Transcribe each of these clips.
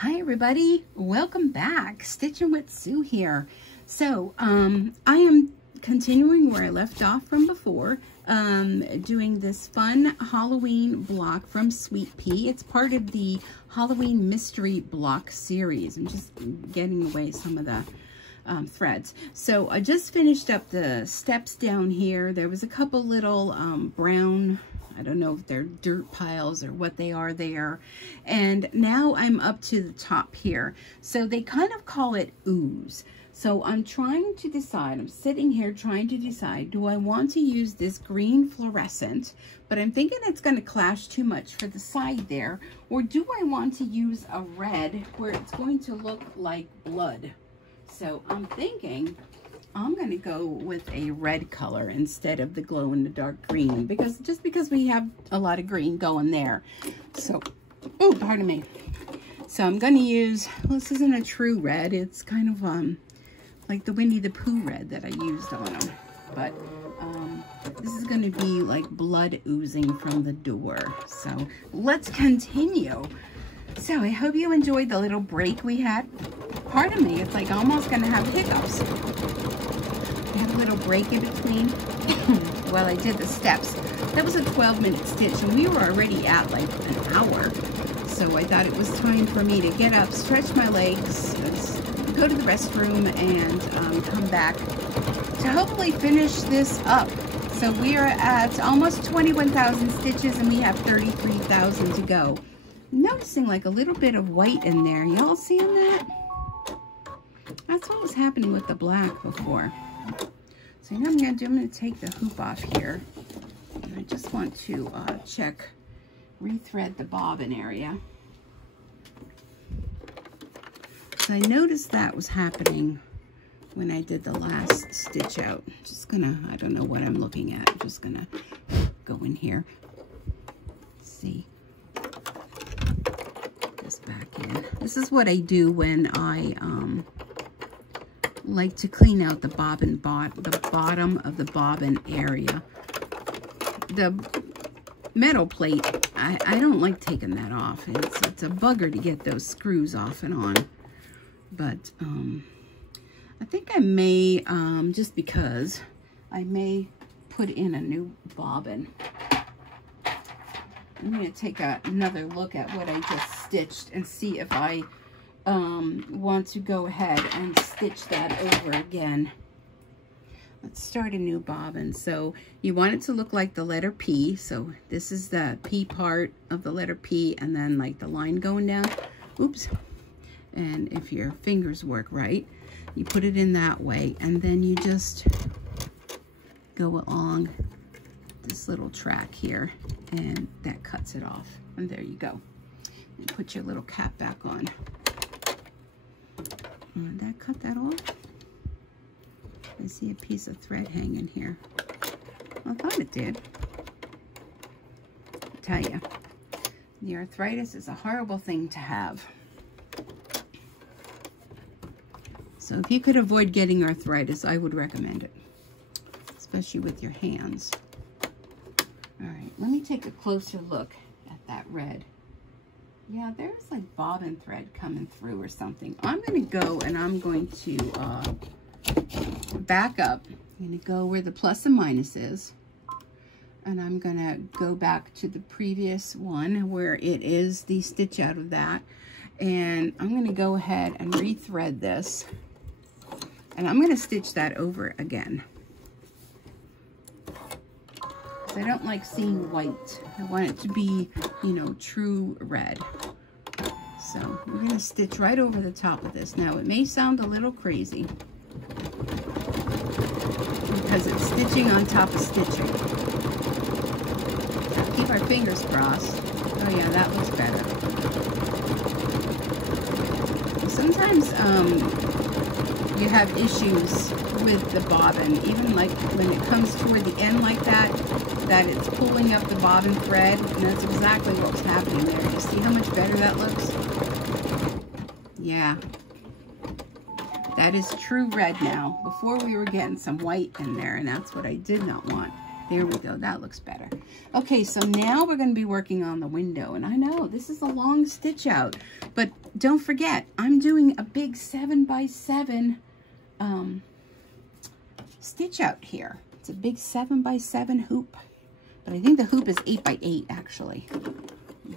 Hi everybody, welcome back. Stitching with Sue here. So I am continuing where I left off from before, doing this fun Halloween block from Sweet Pea. It's part of the Halloween mystery block series. I'm just getting away some of the threads. So I just finished up the steps down here. There was a couple little brown, I don't know if they're dirt piles or what they are there. And now I'm up to the top here. So they kind of call it ooze. So I'm trying to decide, I'm sitting here trying to decide, do I want to use this green fluorescent, but I'm thinking it's going to clash too much for the side there, or do I want to use a red where it's going to look like blood? So I'm thinking I'm going to go with a red color instead of the glow in the dark green, because we have a lot of green going there. So, oh, pardon me. So I'm going to use, well, this isn't a true red. It's kind of like the Winnie the Pooh red that I used on them. But this is going to be like blood oozing from the door. So let's continue. So I hope you enjoyed the little break we had. Pardon me, it's like almost going to have hiccups. I had a little break in between while I did the steps. That was a 12-minute stitch, and we were already at like an hour. So I thought it was time for me to get up, stretch my legs, go to the restroom, and come back to hopefully finish this up. So we are at almost 21,000 stitches, and we have 33,000 to go. Noticing like a little bit of white in there. Y'all seeing that? That's what was happening with the black before. So you know what I'm going to take the hoop off here. And I just want to check, rethread the bobbin area. So I noticed that was happening when I did the last stitch out. Just gonna, I don't know what I'm looking at. I'm just gonna go in here. Let's see. This back in. This is what I do when I like to clean out the bobbin, the bottom of the bobbin area. The metal plate, I don't like taking that off. It's a bugger to get those screws off and on. But I think I may, just because, I may put in a new bobbin. I'm going to take another look at what I just stitched and see if I want to go ahead and stitch that over again. Let's start a new bobbin. So you want it to look like the letter P. So this is the P part of the letter P, and then like the line going down. Oops. And if your fingers work right, you put it in that way, and then you just go along this little track here, and that cuts it off. And there you go. And put your little cap back on. Did that cut that off? I see a piece of thread hanging here. I thought it did. I'll tell you, the arthritis is a horrible thing to have. So if you could avoid getting arthritis, I would recommend it, especially with your hands. All right, let me take a closer look at that red. Yeah, there's like bobbin thread coming through or something. I'm going to go and I'm going to back up. I'm going to go where the plus and minus is. And I'm going to go back to the previous one where it is the stitch out of that. And I'm going to go ahead and rethread this. And I'm going to stitch that over again. I don't like seeing white. I want it to be, you know, true red. So we're going to stitch right over the top of this. Now it may sound a little crazy because it's stitching on top of stitching. Now keep our fingers crossed. Oh yeah, that looks better. Sometimes you have issues with the bobbin, even like when it comes toward the end like that it's pulling up the bobbin thread, and that's exactly what was happening there. You see how much better that looks? Yeah. That is true red now. Before we were getting some white in there, and that's what I did not want. There we go. That looks better. Okay, so now we're going to be working on the window. And I know this is a long stitch out, but don't forget, I'm doing a big 7x7 stitch out here. It's a big 7x7 hoop, but I think the hoop is 8x8 actually.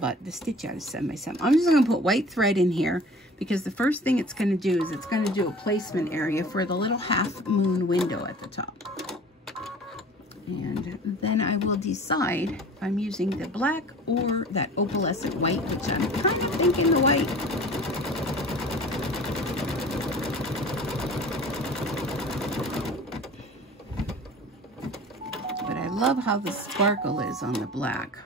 But the stitch out is 7x7. I'm just going to put white thread in here because the first thing it's going to do is it's going to do a placement area for the little half moon window at the top. And then I will decide if I'm using the black or that opalescent white, which I'm kind of thinking the white. But I love how the sparkle is on the black.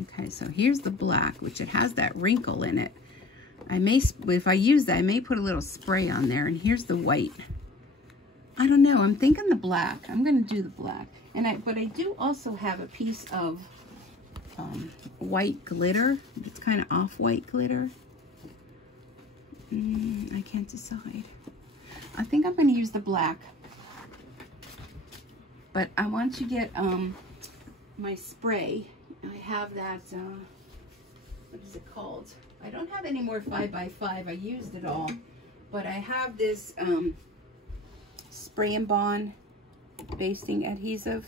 Okay, so here's the black, which it has that wrinkle in it. I may, if I use that, I may put a little spray on there. And here's the white. I don't know. I'm thinking the black. I'm going to do the black. But I do also have a piece of white glitter. It's kind of off-white glitter. I can't decide. I think I'm going to use the black. But I want to get my spray. I have that, what is it called? I don't have any more 5x5. I used it all. But I have this spray and bond basting adhesive.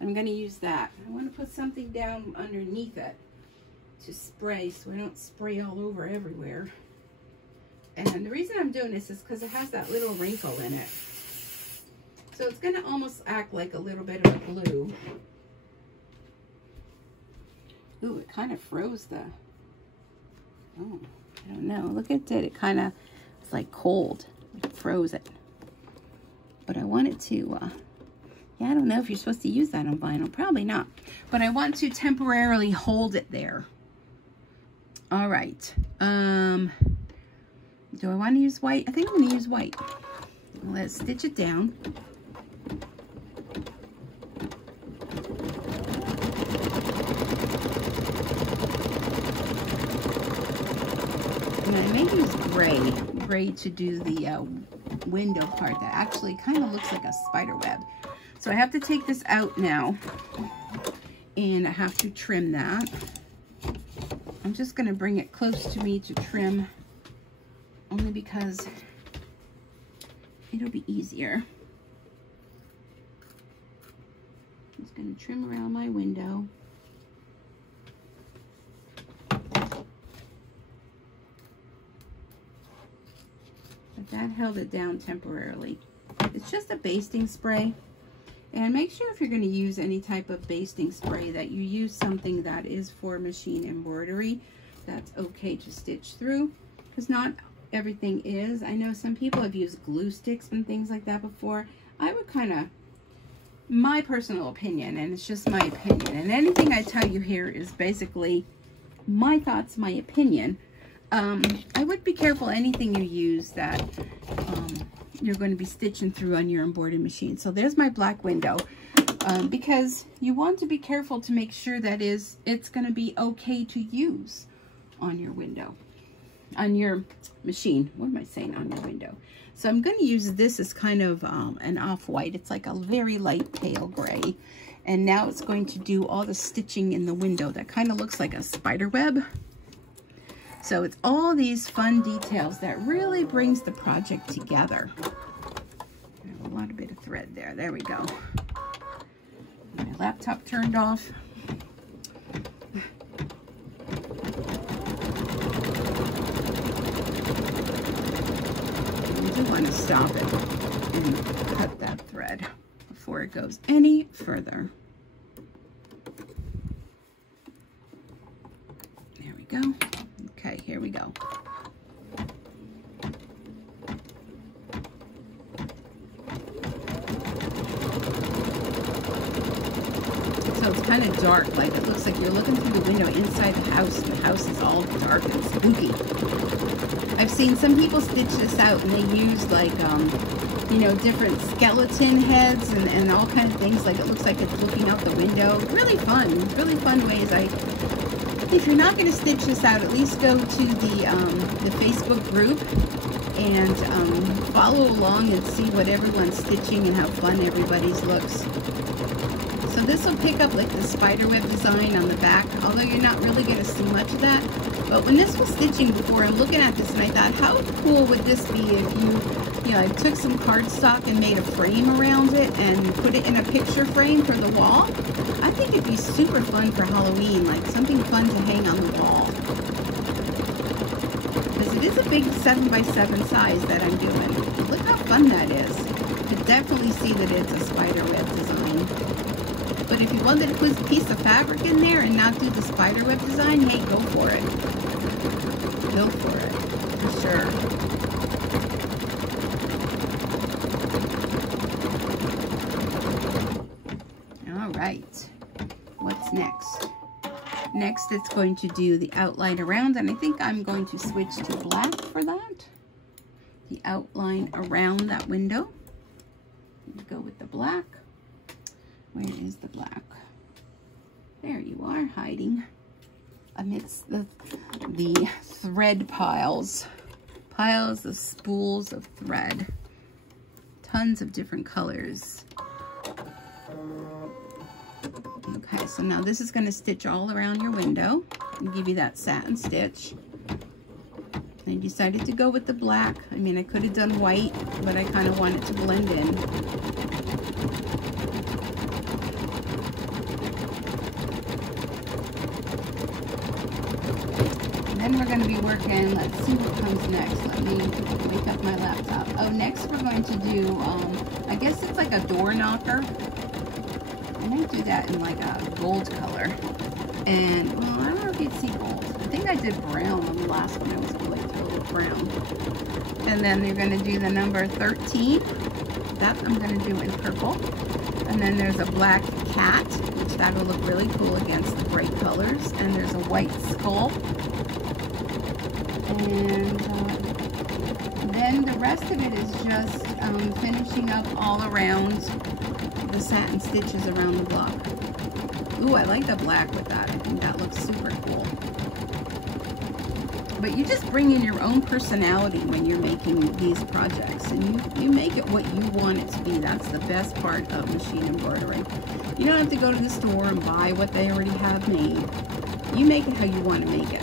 I'm going to use that. I want to put something down underneath it to spray so I don't spray all over everywhere. And the reason I'm doing this is because it has that little wrinkle in it. So it's going to almost act like a little bit of a glue. Ooh, it kind of froze the, oh, I don't know. Look at it. It kind of, it's like cold. It froze it. But I want it to, yeah, I don't know if you're supposed to use that on vinyl. Probably not. But I want to temporarily hold it there. All right. Do I want to use white? I think I'm going to use white. Let's stitch it down. And I may use gray to do the window part that actually kind of looks like a spider web. So I have to take this out now and I have to trim that. I'm just going to bring it close to me to trim only because it'll be easier. I'm just going to trim around my window. That held it down temporarily. It's just a basting spray. And make sure if you're going to use any type of basting spray that you use something that is for machine embroidery. That's okay to stitch through. Because not everything is. I know some people have used glue sticks and things like that before. I would kind of, my personal opinion, and it's just my opinion. And anything I tell you here is basically my thoughts, my opinion. I would be careful anything you use that you're going to be stitching through on your embroidery machine. So there's my black window because you want to be careful to make sure that it's going to be okay to use on your window, on your machine. What am I saying? On your window. So I'm going to use this as kind of an off-white. It's like a very light pale gray. And now it's going to do all the stitching in the window that kind of looks like a spider web. So it's all these fun details that really brings the project together. I have a lot of bit of thread there. There we go. My laptop turned off. I do want to stop it and cut that thread before it goes any further. There we go. Okay, here we go. So it's kind of dark, like it looks like you're looking through the window inside the house, and the house is all dark and spooky. I've seen some people stitch this out and they use like, you know, different skeleton heads and all kinds of things. Like it looks like it's looking out the window. Really fun ways. if you're not going to stitch this out, at least go to the Facebook group and follow along and see what everyone's stitching and how fun everybody's looks. So this will pick up like the spiderweb design on the back, although you're not really going to see much of that. But when this was stitching before, I'm looking at this and I thought, how cool would this be if you know, I took some cardstock and made a frame around it and put it in a picture frame for the wall? I think it'd be super fun for Halloween, like something fun to hang on the wall. Because it is a big 7x7 size that I'm doing. Look how fun that is. You can definitely see that it's a spiderweb design. But if you wanted to put a piece of fabric in there and not do the spiderweb design, hey, go for it. Go for it, for sure. All right, what's next? Next, it's going to do the outline around, and I think I'm going to switch to black for that. The outline around that window. Go with the black. Where is the black? There you are, hiding amidst the thread piles. Piles of spools of thread. Tons of different colors. Okay, so now this is going to stitch all around your window and give you that satin stitch. I decided to go with the black. I mean, I could have done white, but I kind of want it to blend in. Then we're going to be working, let's see what comes next. Let me wake up my laptop. Oh, next we're going to do, I guess it's like a door knocker. I might do that in like a gold color. And, well, I don't know if you'd see gold. I think I did brown on the last one. I was like total brown. And then you're going to do the number 13. That I'm going to do in purple. And then there's a black cat, which that will look really cool against the bright colors. And there's a white skull. And then the rest of it is just finishing up all around the satin stitches around the block. Ooh, I like the black with that. I think that looks super cool. But you just bring in your own personality when you're making these projects, and you make it what you want it to be. That's the best part of machine embroidery. You don't have to go to the store and buy what they already have made. You make it how you want to make it.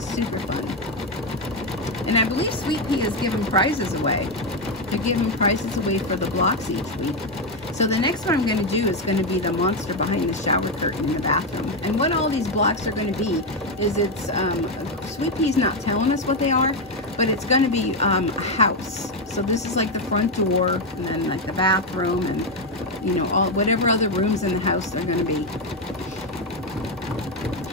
Super fun. And I believe Sweet Pea is giving prizes away. They're giving prizes away for the blocks each week. So the next one I'm going to do is going to be the monster behind the shower curtain in the bathroom. And what all these blocks are going to be is it's, Sweet Pea's not telling us what they are, but it's going to be a house. So this is like the front door, and then like the bathroom, and you know, whatever other rooms in the house are going to be.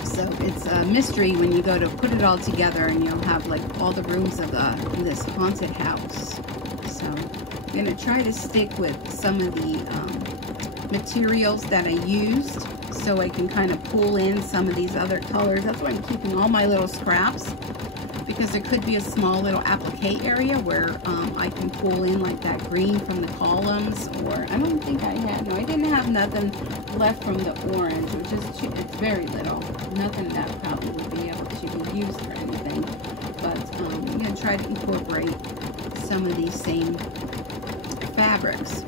So it's a mystery when you go to put it all together, and you'll have like all the rooms of this haunted house. So I'm going to try to stick with some of the materials that I used so I can kind of pull in some of these other colors. That's why I'm keeping all my little scraps, because there could be a small little applique area where I can pull in like that green from the columns, or I don't think I had, no, I didn't have nothing left from the orange, which is, it's very little. Nothing that probably would be able to be used for anything, but I'm going to try to incorporate some of these same fabrics.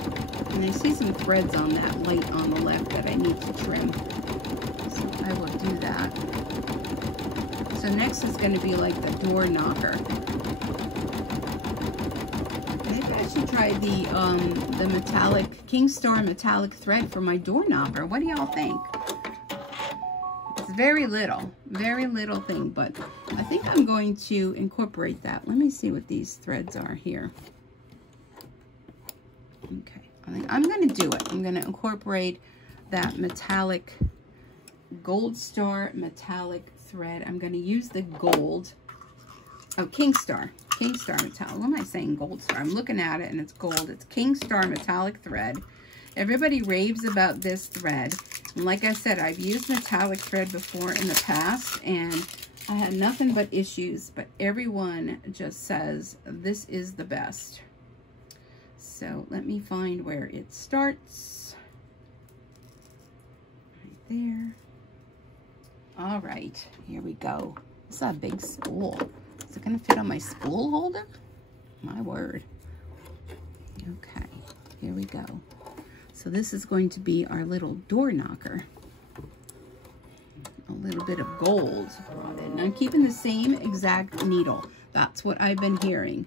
And I see some threads on that light on the left that I need to trim, so I will do that. So next is going to be like the door knocker. Maybe I should try the metallic King Star metallic thread for my door knocker. What do y'all think? It's very little thing, but I think I'm going to incorporate that. Let me see what these threads are here. Okay, I think I'm going to do it. I'm going to incorporate that metallic Gold Star metallic thread. I'm going to use the gold. Oh, King Star metallic. What am I saying? Gold Star. I'm looking at it and it's gold. It's King Star metallic thread. Everybody raves about this thread. And like I said, I've used metallic thread before in the past and I had nothing but issues, but everyone just says this is the best. So let me find where it starts. there. All right, here we go. This is a big spool. Is it gonna fit on my spool holder? My word. Okay, here we go. So this is going to be our little door knocker. A little bit of gold on it. And I'm keeping the same exact needle. That's what I've been hearing.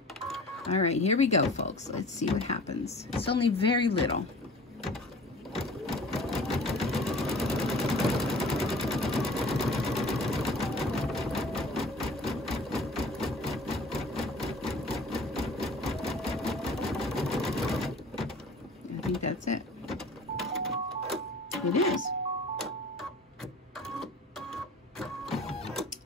All right, here we go, folks. Let's see what happens. It's only very little. I think that's it. It is.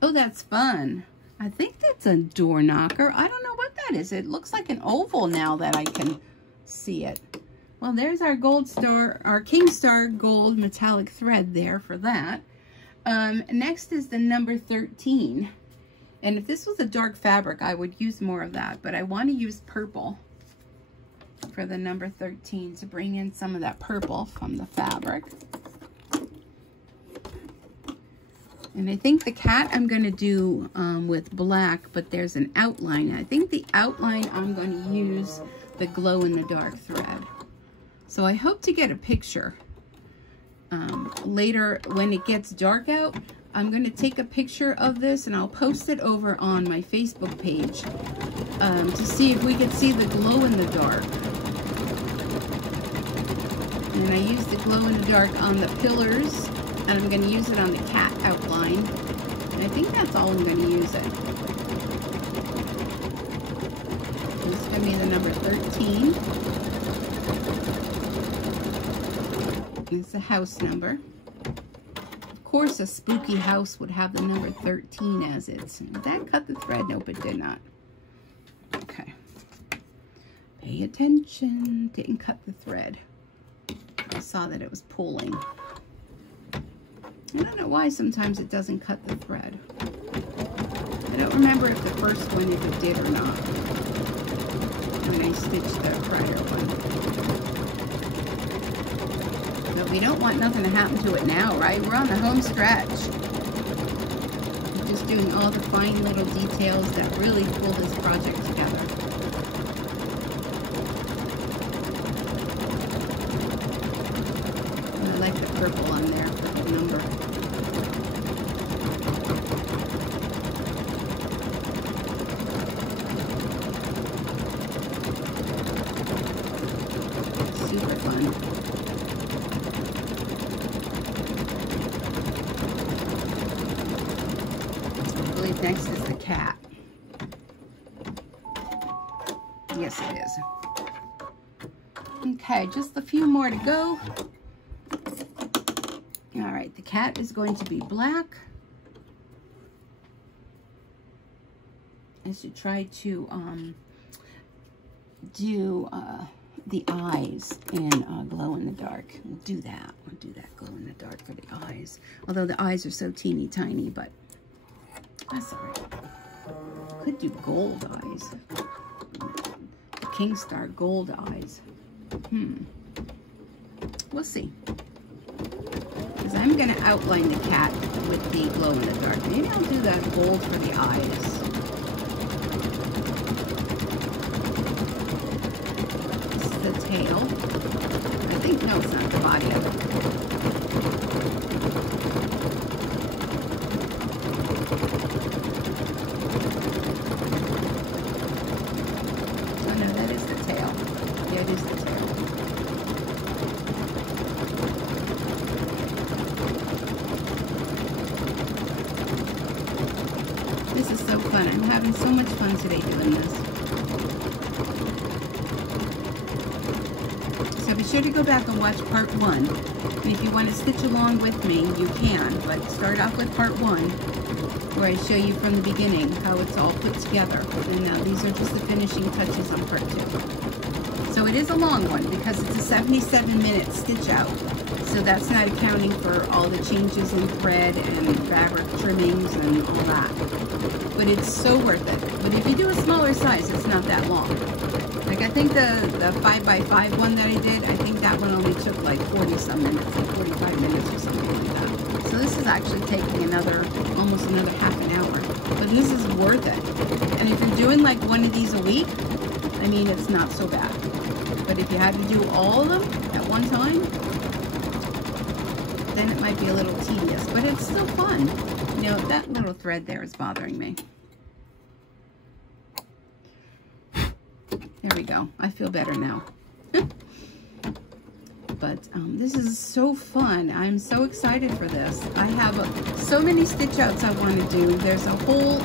Oh, that's fun. I think that's a door knocker. I don't know what that is. It looks like an oval now that I can see it. Well, there's our gold star, our King Star gold metallic thread there for that. Next is the number 13. And if this was a dark fabric, I would use more of that, but I want to use purple for the number 13 to bring in some of that purple from the fabric. And I think the cat I'm going to do with black, but there's an outline. I think the outline I'm going to use the glow-in-the-dark thread. So I hope to get a picture later when it gets dark out. I'm going to take a picture of this and I'll post it over on my Facebook page to see if we can see the glow-in-the-dark. And I use the glow-in-the-dark on the pillars. And I'm going to use it on the cat outline. And I think that's all I'm going to use it. This is going to be the number 13. It's the house number. Of course, a spooky house would have the number 13 as its. Did that cut the thread? Nope, it did not. Okay. Pay attention. Didn't cut the thread. I saw that it was pulling. I don't know why sometimes it doesn't cut the thread. I don't remember if the first one if it did or not when I stitched the prior one. But we don't want nothing to happen to it now, right? We're on the home stretch. We're just doing all the fine little details that really pull this project together. And I like the purple on there for the number. Super fun. I believe next is the cat. Yes, it is. Okay, just a few more to go. All right, the cat is going to be black. I should try to do the eyes in glow in the dark. We'll do that. We'll do that glow in the dark for the eyes. Although the eyes are so teeny tiny, but that's all right. Could do gold eyes. King Star gold eyes. We'll see. Because I'm going to outline the cat with the glow in the dark. Maybe I'll do that gold for the eyes. The tail. I think, no, it's not the body of it. Oh no, that is the tail. Yeah, it is the tail. This is so fun. I'm having so much fun today doing this. So be sure to go back and watch part 1. And if you want to stitch along with me, you can. But start off with part 1, where I show you from the beginning how it's all put together. And these are just the finishing touches on part 2. So it is a long one because it's a 77-minute stitch out. So that's not accounting for all the changes in thread and fabric trimmings and all that. But it's so worth it. But if you do a smaller size, it's not that long. Like I think the 5x5 one that I did, I think that one only took like 40 some minutes, like 45 minutes or something like that. actually take me almost another half an hour. But this is worth it. And if you're doing like one of these a week, I mean, it's not so bad. But if you had to do all of them at one time, then it might be a little tedious, but it's still fun. You know, that little thread there is bothering me. There we go. I feel better now. But this is so fun. I'm so excited for this. I have so many stitch outs I want to do. There's a whole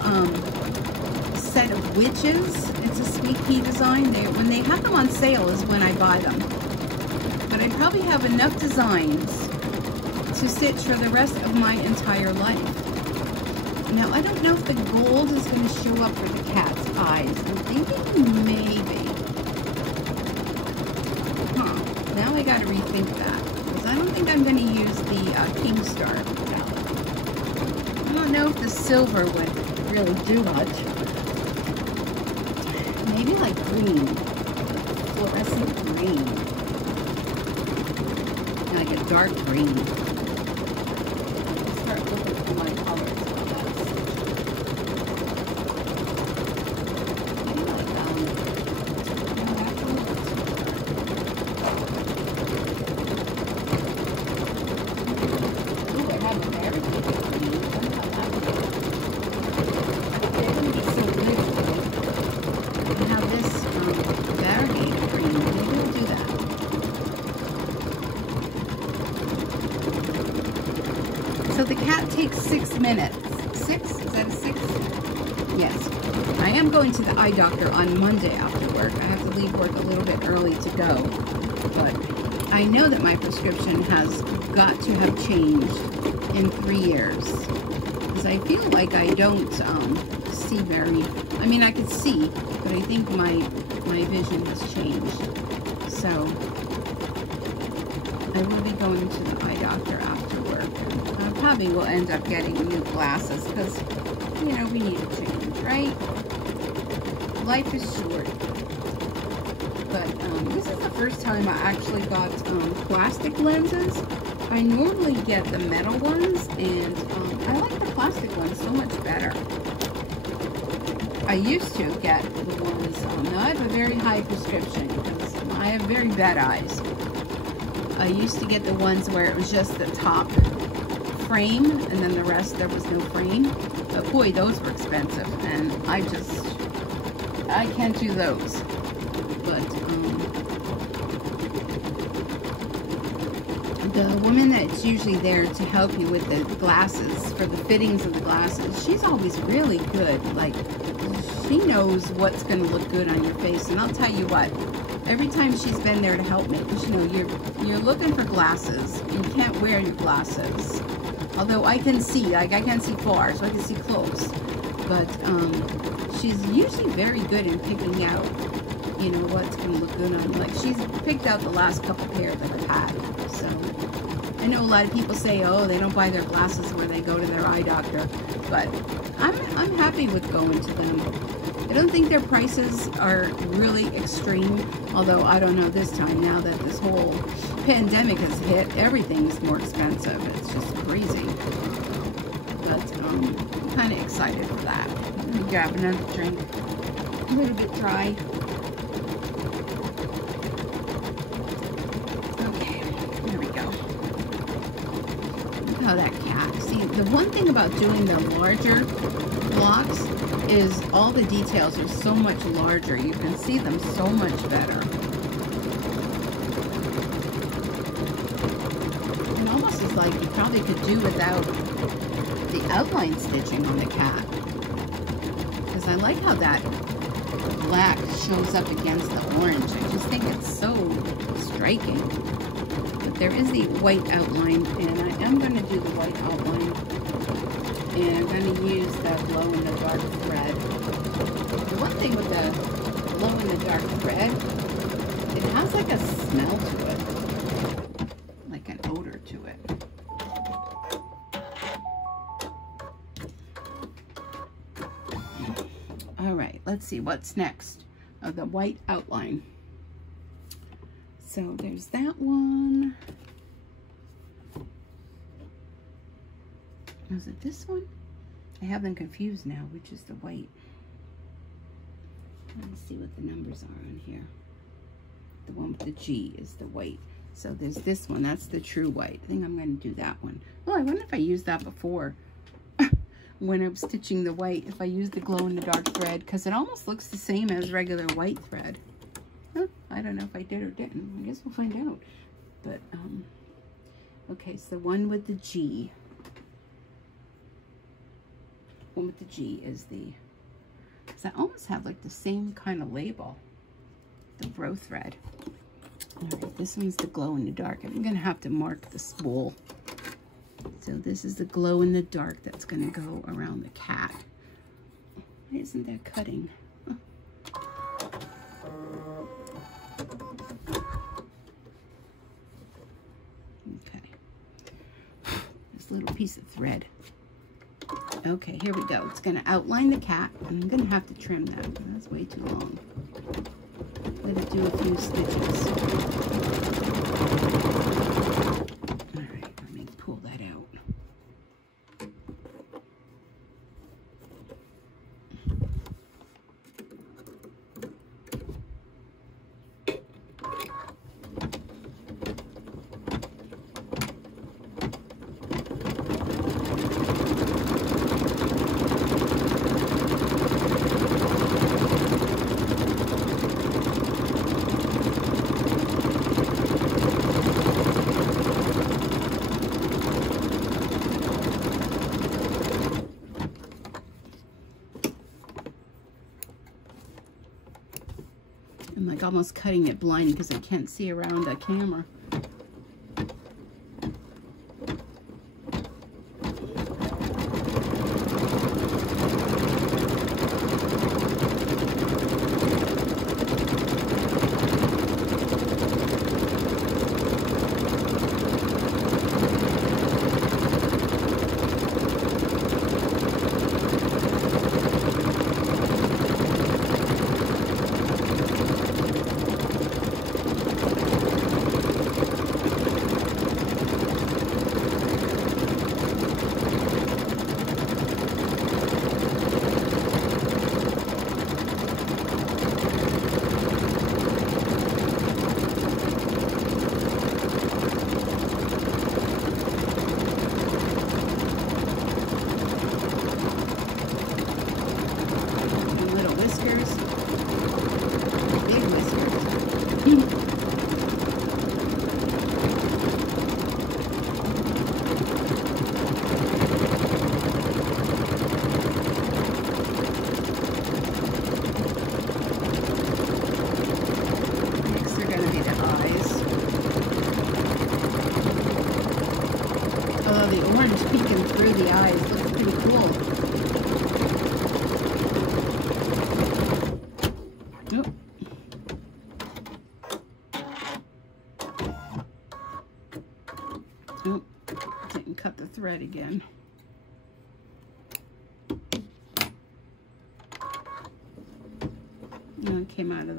set of witches. It's a Sweet Pea design. When they have them on sale is when I buy them. But I probably have enough designs to stitch for the rest of my entire life. Now, I don't know if the gold is going to show up for the cat's eyes. I'm thinking maybe. Now I got to rethink that, because I don't think I'm going to use the King Star palette. I don't know if the silver would really do much. Maybe like green, fluorescent green, like a dark green. Start looking for my colors. So the cat takes 6 minutes. 6? Is that a 6? Yes. I am going to the eye doctor on Monday after work. I have to leave work a little bit early to go. But I know that my prescription has got to have changed in 3 years. Because I feel like I don't see very... I mean, I could see, but I think my vision has changed. So I will be going to the eye doctor after work. I probably will end up getting new glasses because, you know, we need a change, right? Life is short. But this is the first time I actually got plastic lenses. I normally get the metal ones, and I like the plastic ones so much better. I used to get the ones, now I have a very high prescription because I have very bad eyes. I used to get the ones where it was just the top frame and then the rest there was no frame. But boy, those were expensive, and I can't do those. But the woman that's usually there to help you with the glasses, for the fittings of the glasses, she's always really good. Like, she knows what's going to look good on your face. And I'll tell you what, every time she's been there to help me, because, you know, you're looking for glasses. You can't wear your glasses. Although I can see, like, I can see far, so I can see close. But she's usually very good in picking out, you know, what's going to look good on you. Like, she's picked out the last couple pairs that I've had. So I know a lot of people say, oh, they don't buy their glasses where they go to their eye doctor. But I'm happy with going to them. I don't think their prices are really extreme, although I don't know this time, now that this whole pandemic has hit, everything's more expensive. It's just crazy. But I'm kind of excited for that. Let me grab another drink. A little bit dry. Okay, there we go. Look how that cat. See, the one thing about doing the larger blocks is all the details are so much larger. You can see them so much better. It almost is like you probably could do without the outline stitching on the cat. Because I like how that black shows up against the orange. I just think it's so striking. But there is the white outline, and I am going to do the white outline. And I'm going to use the glow-in-the-dark thread. The one thing with the glow-in-the-dark thread, it has like a smell to it. Like an odor to it. Alright, let's see what's next. Oh, the white outline. So there's that one. is it this one? I have them confused now, which is the white. Let me see what the numbers are on here. The one with the G is the white. So there's this one, that's the true white. I think I'm going to do that one. Oh, I wonder if I used that before when I'm stitching the white, if I used the glow-in-the-dark thread, because it almost looks the same as regular white thread. Huh, I don't know if I did or didn't. I guess we'll find out. But, okay, so one with the G. One with the G is the, because I almost have like the same kind of label, the row thread. All right, this one's the glow in the dark. I'm gonna have to mark the spool. So this is the glow in the dark that's gonna go around the cat. Why isn't that cutting? Oh. Okay, this little piece of thread. Okay, here we go. It's gonna outline the cat. I'm gonna have to trim that because that's way too long. Let it do a few stitches. All right, let me pull that out. I'm like almost cutting it blind because I can't see around the camera. Thread again. No, it came out of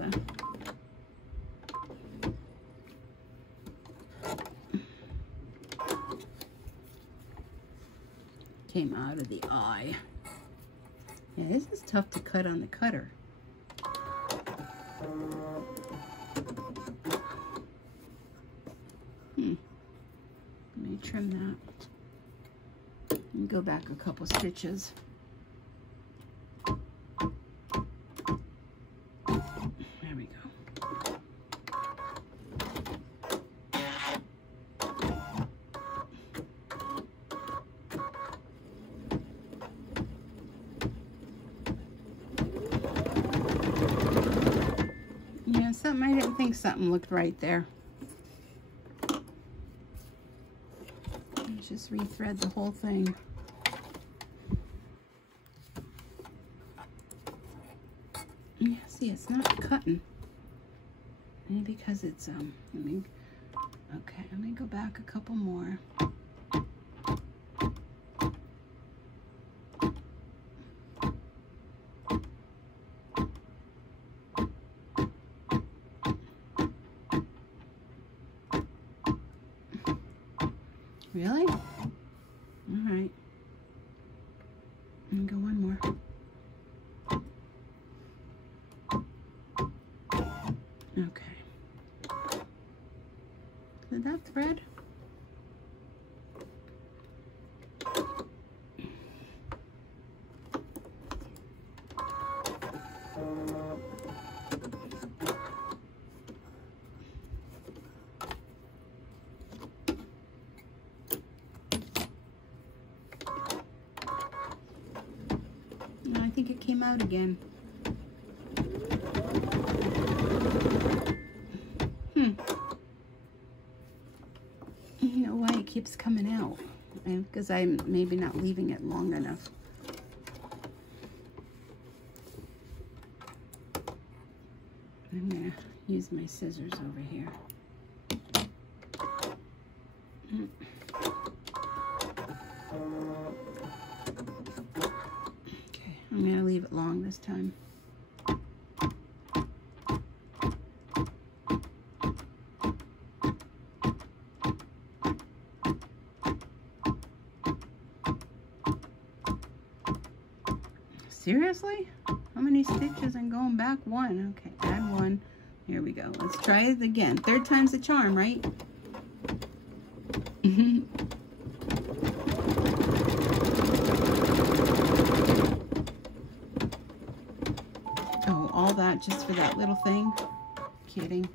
the eye. Yeah, this is tough to cut on the cutter. Let me trim that. And go back a couple stitches. There we go. Yeah, I didn't think something looked right there. Let's just rethread the whole thing. Yeah, see, it's not cutting. Maybe because it's okay, let me go back a couple more. Really? All right. thread. And I think it came out again. You know why it keeps coming out? Because I'm maybe not leaving it long enough. I'm going to use my scissors over here. Okay, I'm going to leave it long this time. Seriously? How many stitches and going back? One. Okay, add one. Here we go. Let's try it again. Third time's a charm, right? Oh, all that just for that little thing? Kidding.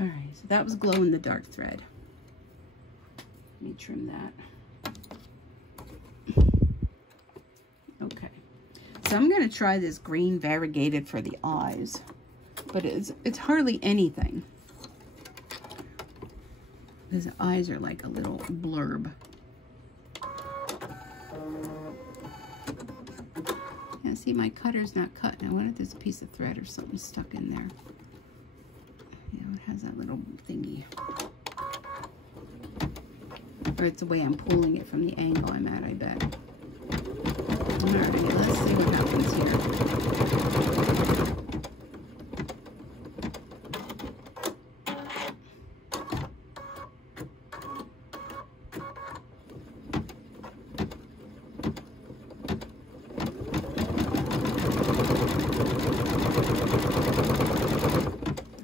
Alright, so that was glow in the dark thread. Let me trim that. Okay, so I'm going to try this green variegated for the eyes, but it's hardly anything. His eyes are like a little blurb. Yeah, see, my cutter's not cut. I wonder if there's a piece of thread or something stuck in there. Yeah, it has that little thingy. Or it's the way I'm pulling it from the angle I'm at, I bet. Alright, let's see what happens here.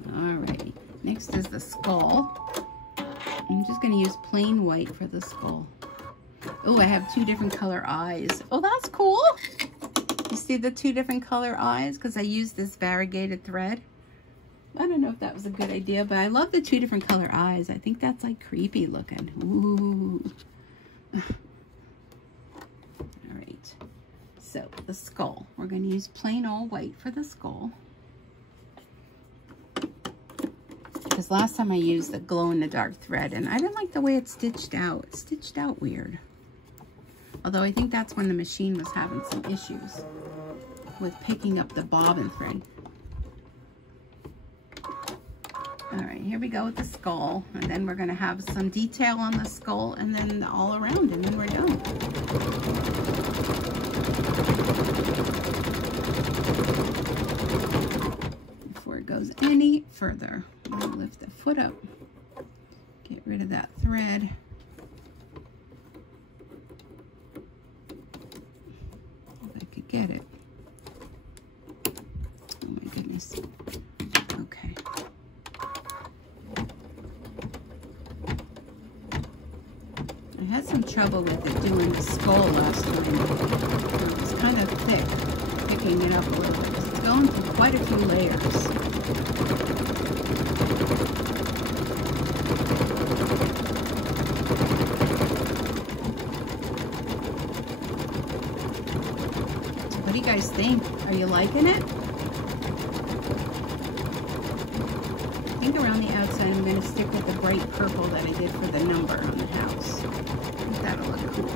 Alrighty, next is the skull. I'm just going to use plain white for the skull. Oh, I have two different color eyes. Oh, that's cool. You see the two different color eyes? Because I used this variegated thread. I don't know if that was a good idea, but I love the two different color eyes. I think that's like creepy looking. Ooh. All right. So the skull. We're going to use plain all white for the skull. Because last time I used the glow in the dark thread and I didn't like the way it stitched out. It stitched out weird. Although I think that's when the machine was having some issues with picking up the bobbin thread. All right, here we go with the skull. And then we're going to have some detail on the skull and then all around, and then we're done. Before it goes any further, I'm going to lift the foot up, get rid of that thread. Get it. Oh my goodness. Okay. I had some trouble with it doing the skull last time. It was kind of thick, picking it up a little bit. It's going through quite a few layers. What do you guys think? Are you liking it? I think around the outside I'm going to stick with the bright purple that I did for the number on the house. I think that'll look cool.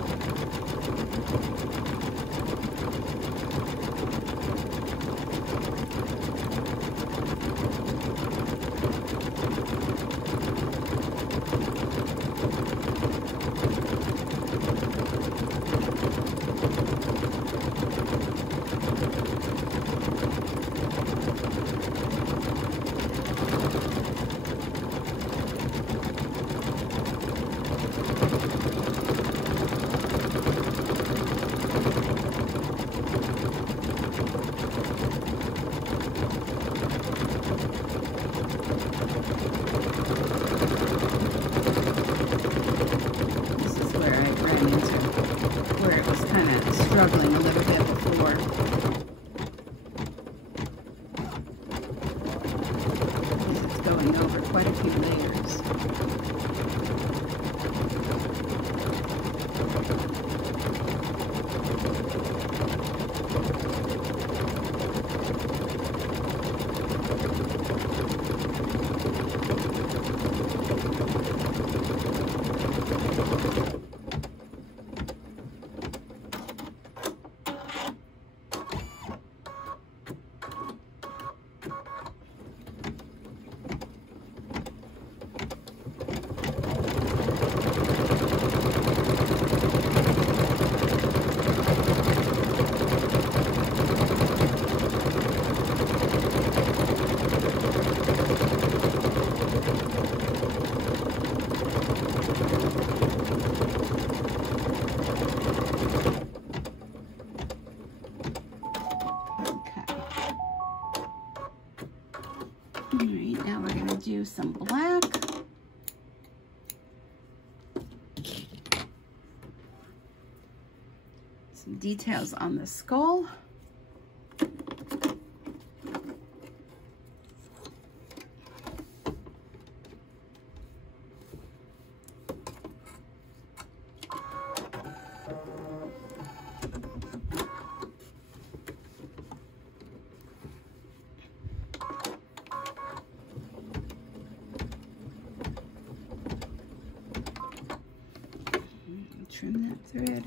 Some details on the skull. Trim that thread.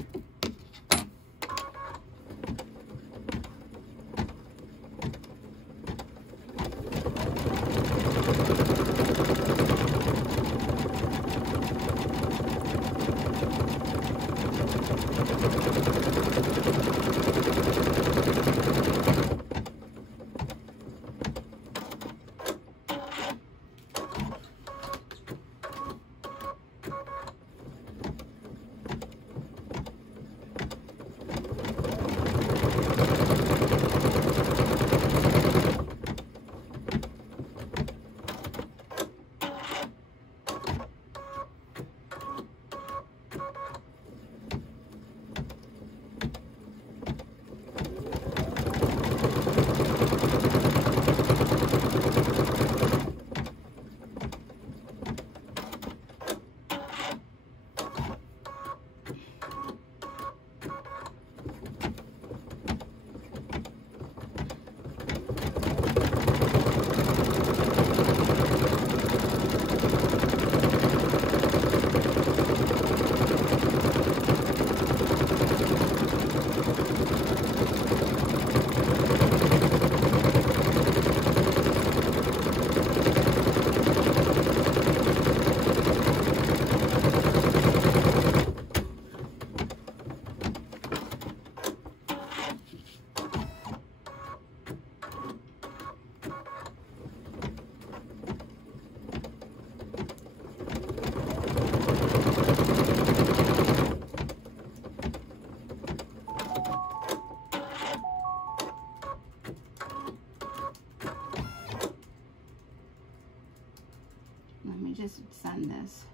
Let me just send this.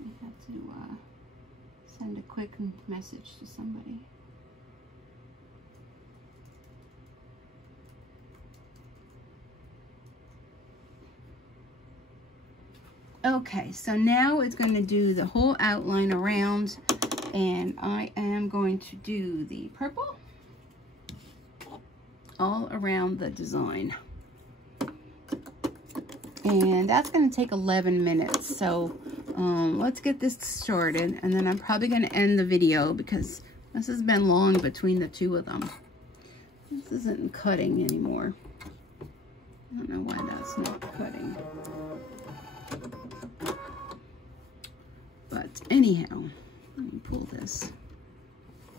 I have to send a quick message to somebody. Okay, so now it's going to do the whole outline around, and I am going to do the purple all around the design. And that's going to take 11 minutes. So let's get this started, and then I'm probably going to end the video because this has been long between the two of them. This isn't cutting anymore. I don't know why that's not cutting. But anyhow, let me pull this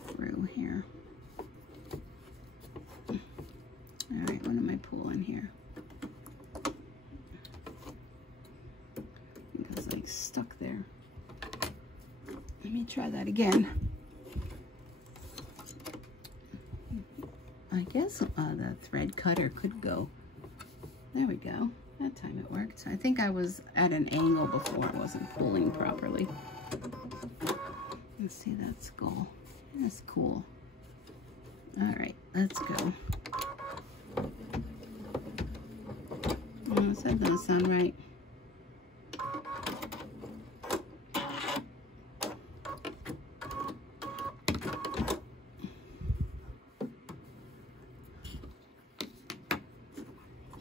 through here. All right, what am I pulling here? It was like stuck there. Let me try that again. I guess the thread cutter could go. There we go. That time it worked. I think I was at an angle before. I wasn't pulling properly. Let's see that skull. That's cool. All right, let's go. Oh, that doesn't sound right.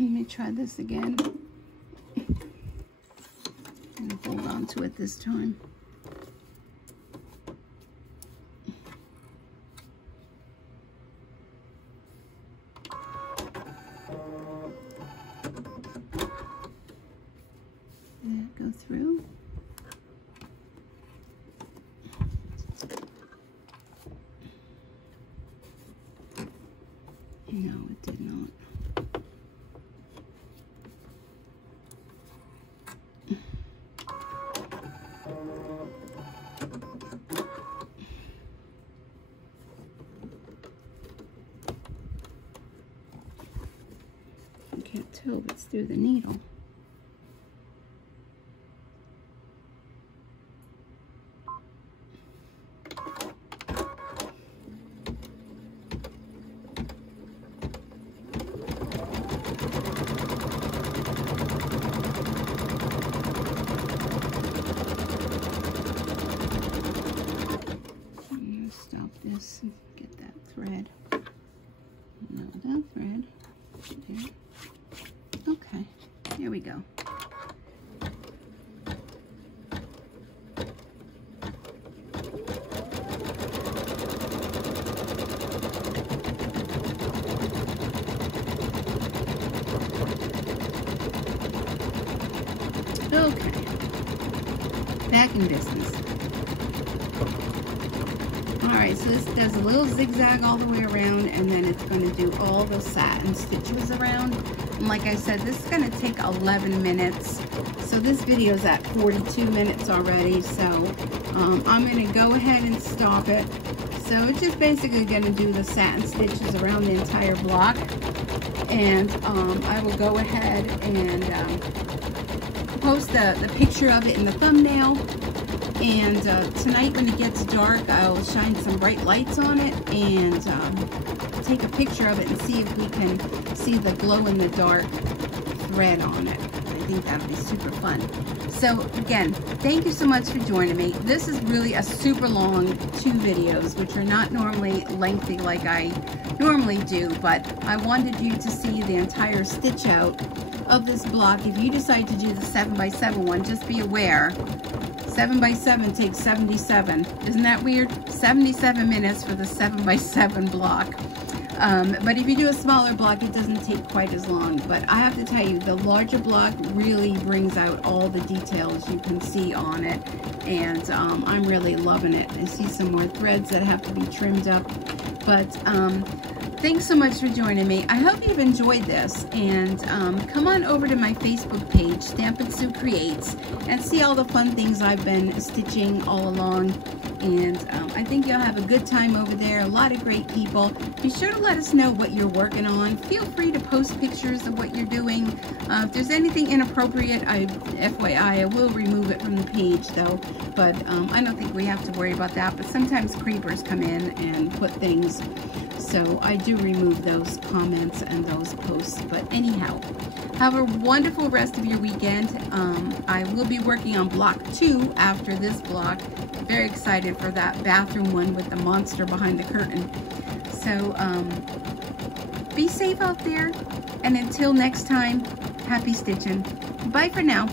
Let me try this again. I'm gonna hold on to it this time. Did it go through? No, it did not. I can't tell if it's through the needle. Here we go. Okay, back in business. Alright, so this does a little zigzag all the way around, and then it's going to do all the satin stitches around. And like I said, this is going to take 11 minutes. So this video is at 42 minutes already, so I'm going to go ahead and stop it. So it's just basically going to do the satin stitches around the entire block. And I will go ahead and post the picture of it in the thumbnail. And tonight when it gets dark, I'll shine some bright lights on it and take a picture of it and see if we can see the glow-in-the-dark thread on it. I think that'll be super fun. So again, thank you so much for joining me. This is really a super long 2 videos, which are not normally lengthy like I normally do, but I wanted you to see the entire stitch out of this block. If you decide to do the 7x7 one, just be aware 7x7 takes 77. Isn't that weird? 77 minutes for the 7x7 block. But if you do a smaller block, it doesn't take quite as long. But I have to tell you, the larger block really brings out all the details you can see on it. And I'm really loving it. I see some more threads that have to be trimmed up. But thanks so much for joining me. I hope you've enjoyed this, and come on over to my Facebook page, Stampin' Sue Creates, and see all the fun things I've been stitching all along. And I think you'll have a good time over there. A lot of great people. Be sure to let us know what you're working on. Feel free to post pictures of what you're doing. If there's anything inappropriate, FYI, I will remove it from the page though. But I don't think we have to worry about that. But sometimes creepers come in and put things. So I do remove those comments and those posts. But anyhow, have a wonderful rest of your weekend. I will be working on block 2 after this block. Very excited for that bathroom one with the monster behind the curtain. So be safe out there, and until next time, happy stitching. Bye for now.